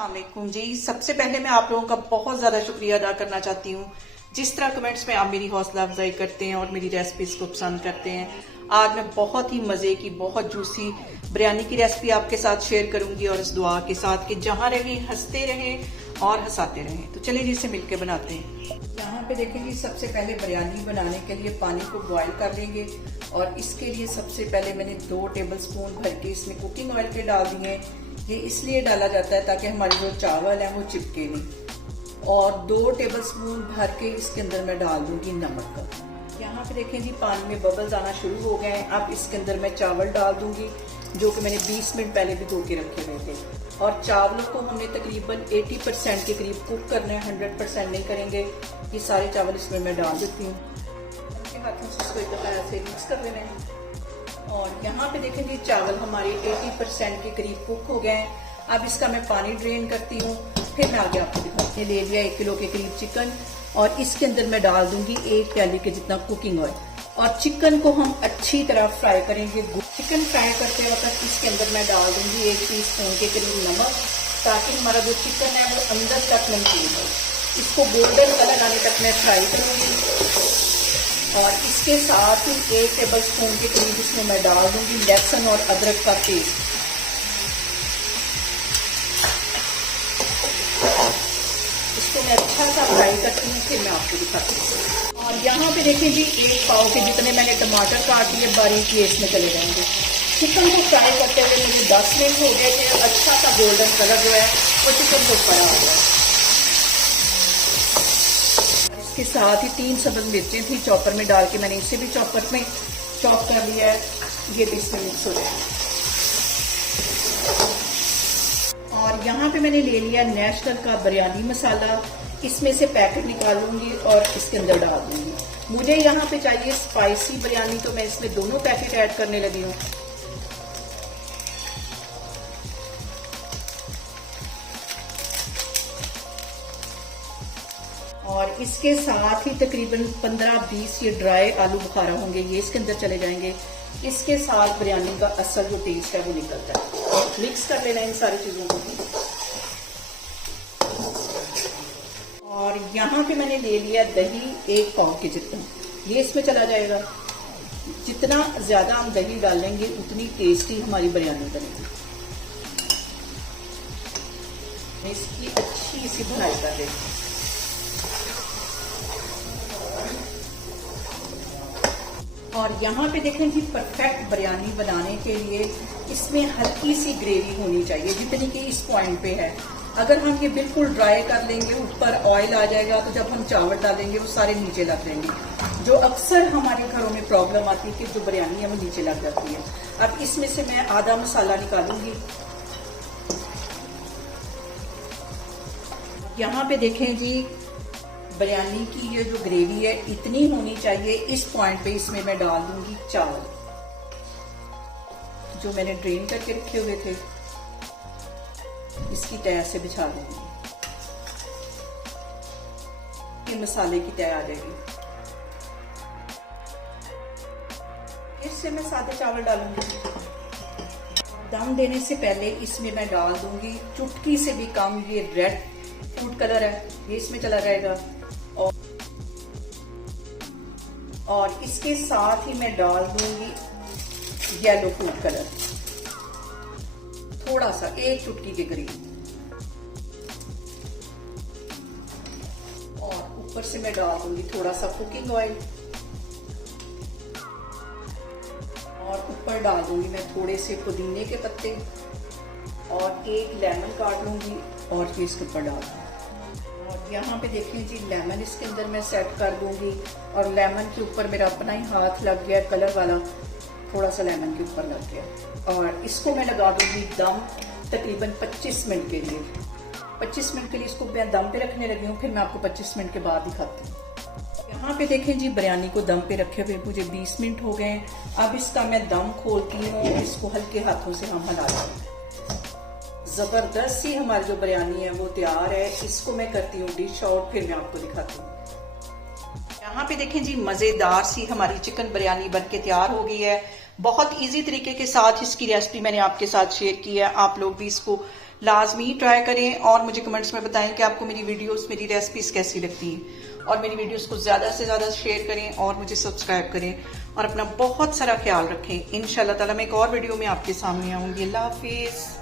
अस्सलामुअलैकुम जी। सबसे पहले मैं आप लोगों का बहुत ज़्यादा शुक्रिया अदा करना चाहती हूँ जिस तरह कमेंट्स में आप मेरी हौसला अफजाई करते हैं और मेरी रेसिपीज़ को पसंद करते हैं। आज मैं बहुत ही मज़े की बहुत जूसी बिरयानी की रेसिपी आपके साथ शेयर करूंगी और इस दुआ के साथ कि जहाँ रहें हंसते रहें और हंसाते रहें। तो चलिए जी इसे मिलकर बनाते हैं। यहाँ पे देखेंगे सबसे पहले बिरयानी बनाने के लिए पानी को बॉयल कर लेंगे और इसके लिए सबसे पहले मैंने 2 टेबलस्पून भर के इसमें कुकिंग ऑयल के डाल दिए हैं। ये इसलिए डाला जाता है ताकि हमारे जो चावल है वो चिपके नहीं। और 2 टेबलस्पून भर के इसके अंदर मैं डाल दूंगी नमक का। यहाँ पे देखें जी पानी में बबल्स आना शुरू हो गए हैं। अब इसके अंदर मैं चावल डाल दूंगी जो कि मैंने 20 मिनट पहले भी धो के रखे हुए थे। और चावलों को हमने तकरीबन 80% के करीब कुक करना है, 100% नहीं करेंगे। ये सारे चावल इसमें मैं डाल देती हूँ। हाथों से इसको एक दफा ऐसे मिक्स कर लेना है। और यहाँ पे देखेंगे चावल हमारे 80% के करीब कुक हो गए हैं। अब इसका मैं पानी ड्रेन करती हूँ, फिर मैं आगे आपको दिखाती हूँ। ले लिया 1 किलो के करीब चिकन और इसके अंदर मैं डाल दूंगी 1 प्याली के जितना कुकिंग ऑयल। और चिकन को हम अच्छी तरह फ्राई करेंगे। चिकन फ्राई करते वक्त इसके अंदर मैं डाल दूंगी 1 टीस्पून के करीब नमक, ताकि हमारा जो चिकन है वो अंदर तक नमकीन हो। इसको गोल्डन कलर आने तक मैं फ्राई करूंगी। और इसके साथ ही 1 टेबलस्पून के करीब इसमें मैं डाल दूंगी लहसुन और अदरक का पेस्ट। इसको मैं अच्छा सा फ्राई करती हूँ, फिर मैं आपको दिखाती हूँ। और यहाँ पे देखिए जी 1 पाव के जितने मैंने टमाटर काट दिए बारीक, ये इसमें चले जाएंगे। चिकन को फ्राई करते हुए मुझे 10 मिनट हो गए थे। अच्छा सा गोल्डन कलर जो है वो चिकन को ऊपर आ गया। इसके साथ ही 3 सब्ज मिर्चें थी, चॉपर में डाल के मैंने इसे भी चॉपर में चॉप कर लिया है। ये भी इसमें मिक्स हो जाए। और यहाँ पे मैंने ले लिया नेशनल का बिरयानी मसाला। इसमें से पैकेट निकालूंगी और इसके अंदर डाल दूंगी। मुझे यहाँ पे चाहिए स्पाइसी बिरयानी, तो मैं इसमें दोनों पैकेट ऐड करने लगी हूँ। और इसके साथ ही तकरीबन 15-20 ये ड्राई आलू बुखारा होंगे, ये इसके अंदर चले जाएंगे। इसके साथ बिरयानी का असल जो टेस्ट है वो निकलता है। मिक्स कर लेना इन सारी चीजों को। और यहाँ पे मैंने ले लिया दही 1 पाव के जितना, ये इसमें चला जाएगा। जितना ज्यादा हम दही डालेंगे उतनी टेस्टी हमारी बिरयानी बनेगी। इसकी अच्छी सी भुनाई कर देंगे। और यहाँ पे देखें जी परफेक्ट बिरयानी बनाने के लिए इसमें हल्की सी ग्रेवी होनी चाहिए, जितनी कि इस पॉइंट पे है। अगर हम ये बिल्कुल ड्राई कर लेंगे, ऊपर ऑयल आ जाएगा, तो जब हम चावल डालेंगे वो सारे नीचे लग जाएंगे। जो अक्सर हमारे घरों में प्रॉब्लम आती है कि जो बिरयानी है वो नीचे लग जाती है। अब इसमें से मैं आधा मसाला निकालूंगी। यहाँ पे देखें जी बिरयानी की ये जो ग्रेवी है इतनी होनी चाहिए। इस पॉइंट पे इसमें मैं डाल दूंगी चावल जो मैंने ड्रेन करके रखे हुए थे। इसकी तय से बिछा दूंगी, ये मसाले की तय आ जाएगी। फिर से मैं सादे चावल डालूंगी। दम देने से पहले इसमें मैं डाल दूंगी चुटकी से भी कम ये रेड फूड कलर है, ये इसमें चला जाएगा। और इसके साथ ही मैं डाल दूंगी येलो फूड कलर, थोड़ा सा 1 चुटकी के करीब। और ऊपर से मैं डाल दूंगी थोड़ा सा कुकिंग ऑयल। और ऊपर डाल दूंगी मैं थोड़े से पुदीने के पत्ते और 1 लेमन काट लूंगी और ये इसके ऊपर डाल दूंगी। और यहाँ पे देखिए जी लेमन इसके अंदर मैं सेट कर दूंगी। और लेमन के ऊपर मेरा अपना ही हाथ लग गया कलर वाला, थोड़ा सा लेमन के ऊपर लग गया। और इसको मैं लगा दूंगी दम तकरीबन 25 मिनट के लिए। 25 मिनट के लिए इसको मैं दम पे रखने लगी हूँ, फिर मैं आपको 25 मिनट के बाद दिखाती हूँ। यहाँ पे देखें जी बिरयानी को दम पे रखे हुए मुझे 20 मिनट हो गए। अब इसका मैं दम खोलती हूँ, इसको हल्के हाथों से हम हिला देंगे। जबरदस्त सी हमारी जो बिरयानी है वो तैयार है। इसको मैं करती हूँ डिश आउट, फिर मैं आपको दिखाती हूँ। यहाँ पे देखें जी मजेदार सी हमारी चिकन बिरयानी बनके तैयार हो गई है। बहुत इजी तरीके के साथ इसकी रेसिपी मैंने आपके साथ शेयर की है। आप लोग भी इसको लाजमी ट्राई करें और मुझे कमेंट्स में बताएं कि आपको मेरी वीडियोस, मेरी रेसिपीज कैसी लगती हैं। और मेरी वीडियोस को ज़्यादा से ज़्यादा शेयर करें और मुझे सब्सक्राइब करें और अपना बहुत सारा ख्याल रखें। इंशाल्लाह ताला मैं एक और वीडियो में आपके सामने आऊँगी। अल्लाह हाफिज़।